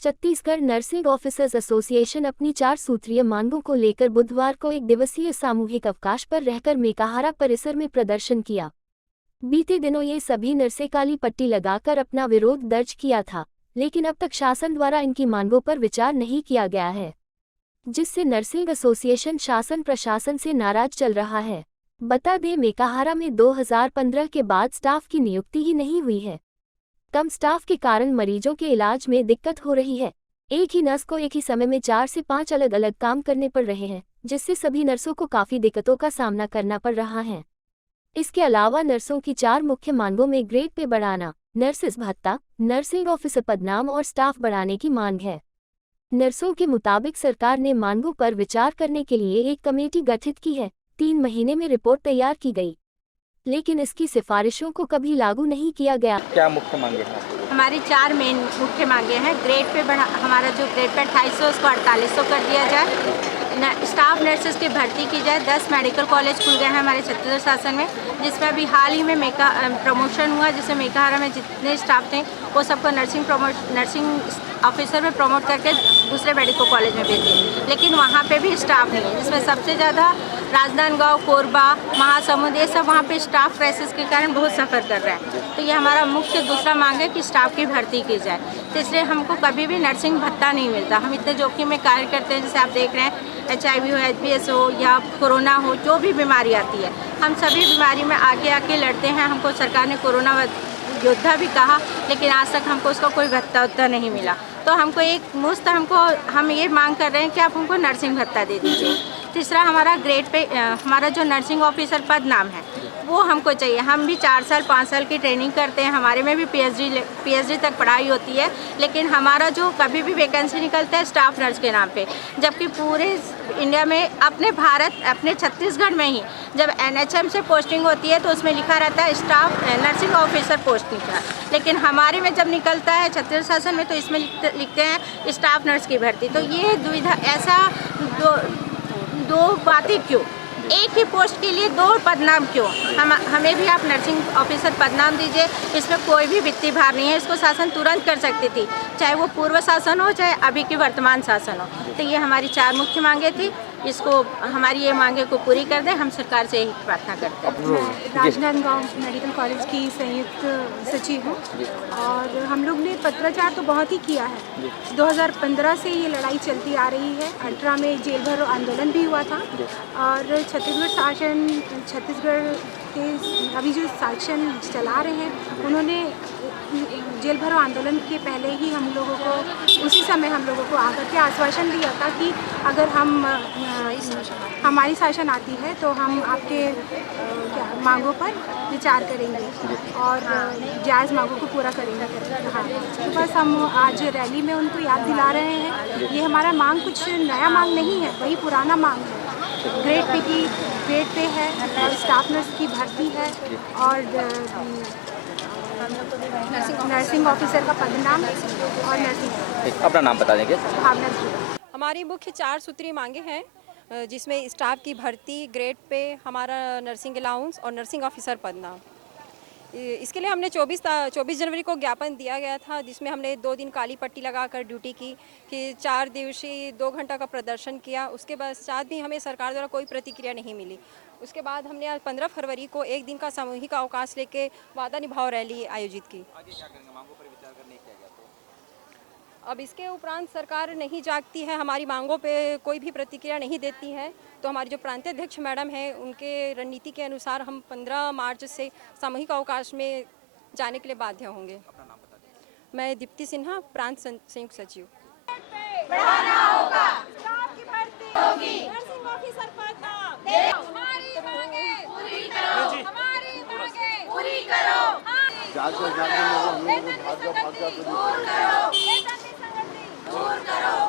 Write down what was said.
Chhattisgarh nursing officers association अपनी 4 सूत्रीय मांगों को लेकर बुधवार को एक दिवसीय सामूहिक अवकाश पर रहकर मेकाहारा परिसर में प्रदर्शन किया। बीते दिनों ये सभी नर्सें काली पट्टी लगाकर अपना विरोध दर्ज किया था, लेकिन अब तक शासन द्वारा इनकी मांगों पर विचार नहीं किया गया है, जिससे नर्सिंग एसोसिएशन शासन प्रशासन से नाराज चल रहा है। बता दें, मेकाहारा में 2015 के बाद स्टाफ की नियुक्ति ही नहीं हुई है। कम स्टाफ के कारण मरीजों के इलाज में दिक्कत हो रही है। एक ही नर्स को एक ही समय में 4 से 5 अलग अलग काम करने पड़ रहे हैं, जिससे सभी नर्सों को काफ़ी दिक्कतों का सामना करना पड़ रहा है। इसके अलावा नर्सों की 4 मुख्य मांगों में ग्रेड पे बढ़ाना, नर्सिस भत्ता, नर्सिंग ऑफिसर पदनाम और स्टाफ बढ़ाने की मांग है। नर्सों के मुताबिक सरकार ने मांगों पर विचार करने के लिए एक कमेटी गठित की है। 3 महीने में रिपोर्ट तैयार की गई, लेकिन इसकी सिफारिशों को कभी लागू नहीं किया गया। क्या मुख्य मांगे हैं? हमारी 4 मेन मुख्य मांगे हैं। ग्रेड पे बढ़ा, हमारा जो ग्रेड पे 2800 उसको 4800 कर दिया जाए। स्टाफ नर्सेस की भर्ती की जाए। 10 मेडिकल कॉलेज खुल गए हैं हमारे छत्तीसगढ़ शासन में, जिसमें अभी हाल ही में प्रमोशन हुआ, जिसमें मेकाहारा में जितने स्टाफ थे वो सबको नर्सिंग ऑफिसर में प्रमोट करके दूसरे मेडिकल कॉलेज में भेज दिए, लेकिन वहाँ पे भी स्टाफ नहीं है, जिसमें सबसे ज़्यादा राजनांदगांव, कोरबा, महासमुंद, ये सब वहाँ पे स्टाफ क्राइसिस के कारण बहुत सफ़र कर रहे हैं। तो ये हमारा मुख्य दूसरा मांग है कि स्टाफ की भर्ती की जाए। तीसरे, हमको कभी भी नर्सिंग भत्ता नहीं मिलता। हम इतने जोखिम में कार्य करते हैं, जैसे आप देख रहे हैं HIV हो, HBS हो या कोरोना हो, जो भी बीमारी आती है, हम सभी बीमारी में आगे आके लड़ते हैं। हमको सरकार ने कोरोना योद्धा भी कहा, लेकिन आज तक हमको उसका कोई भत्ता नहीं मिला। तो हमको एक मुफ्त हम ये मांग कर रहे हैं कि आप हमको नर्सिंग भत्ता दे दीजिए। तीसरा, हमारा ग्रेड पे हमारा जो नर्सिंग ऑफिसर पद नाम है वो हमको चाहिए। हम भी 4 साल 5 साल की ट्रेनिंग करते हैं, हमारे में भी PhD तक पढ़ाई होती है, लेकिन हमारा जो कभी भी वैकेंसी निकलता है स्टाफ नर्स के नाम पे, जबकि पूरे इंडिया में अपने छत्तीसगढ़ में ही जब NHM से पोस्टिंग होती है तो उसमें लिखा रहता है स्टाफ नर्सिंग ऑफिसर पोस्टिंग का, लेकिन हमारे में जब निकलता है छत्तीसगढ़ शासन में तो इसमें लिखते हैं स्टाफ नर्स की भर्ती। तो ये दुविधा, ऐसा दो बातें क्यों? एक ही पोस्ट के लिए 2 पदनाम क्यों? हमें भी आप नर्सिंग ऑफिसर पदनाम दीजिए। इसमें कोई भी वित्तीय भार नहीं है, इसको शासन तुरंत कर सकती थी, चाहे वो पूर्व शासन हो चाहे अभी की वर्तमान शासन हो। तो ये हमारी 4 मुख्य मांगे थी, इसको हमारी ये मांगे को पूरी कर दें, हम सरकार से यही प्रार्थना करते हैं। मैं राजनांदगांव मेडिकल कॉलेज की संयुक्त सचिव हूँ और हम लोग ने पत्राचार तो बहुत ही किया है। 2015 से ये लड़ाई चलती आ रही है। 18 में जेल भरो आंदोलन भी हुआ था और छत्तीसगढ़ के अभी जो शासन चला रहे हैं उन्होंने जेल भरो आंदोलन के पहले ही हम लोगों को, उसी समय हम लोगों को आकर के आश्वासन दिया था कि अगर हमारी शासन आती है तो हम आपके मांगों पर विचार करेंगे और जायज़ मांगों को पूरा करेंगे। हाँ, तो बस हम आज रैली में उनको याद दिला रहे हैं। ये हमारा मांग कुछ नया मांग नहीं है, वही पुराना मांग है। ग्रेड पे है और स्टाफ नर्स की भर्ती है और नर्सिंग ऑफिसर का पदनाम और नर्सिंग। अपना नाम बता देंगे? हमारी मुख्य 4 सूत्री मांगे हैं, जिसमें स्टाफ की भर्ती, ग्रेड पे, हमारा नर्सिंग अलाउंस और नर्सिंग ऑफिसर पदनाम। इसके लिए हमने 24 जनवरी को ज्ञापन दिया गया था, जिसमें हमने 2 दिन काली पट्टी लगाकर ड्यूटी की, कि 4 दिवसीय 2 घंटा का प्रदर्शन किया। उसके बाद भी हमें सरकार द्वारा कोई प्रतिक्रिया नहीं मिली। उसके बाद हमने आज 15 फरवरी को 1 दिन का सामूहिक अवकाश लेके वादा निभाओ रैली आयोजित की। आगे क्या करेंगे? मांगों पर विचार करने क्या गया तो? अब इसके उपरांत सरकार नहीं जागती है, हमारी मांगों पे कोई भी प्रतिक्रिया नहीं देती है, तो हमारी जो प्रांतीय अध्यक्ष मैडम हैं उनके रणनीति के अनुसार हम 15 मार्च से सामूहिक अवकाश में जाने के लिए बाध्य होंगे। अपना नाम बता दें। मैं दीप्ति सिन्हा, प्रांत संयुक्त सचिव। बढ़ाना होगा, स्टाफ की भर्ती होगी, नर्सिंग ऑफिसर पदनाम देओ, हमारी मांगे पूरी करो, हमारी मांगे पूरी करो, जाके दूर करो, दूर करो।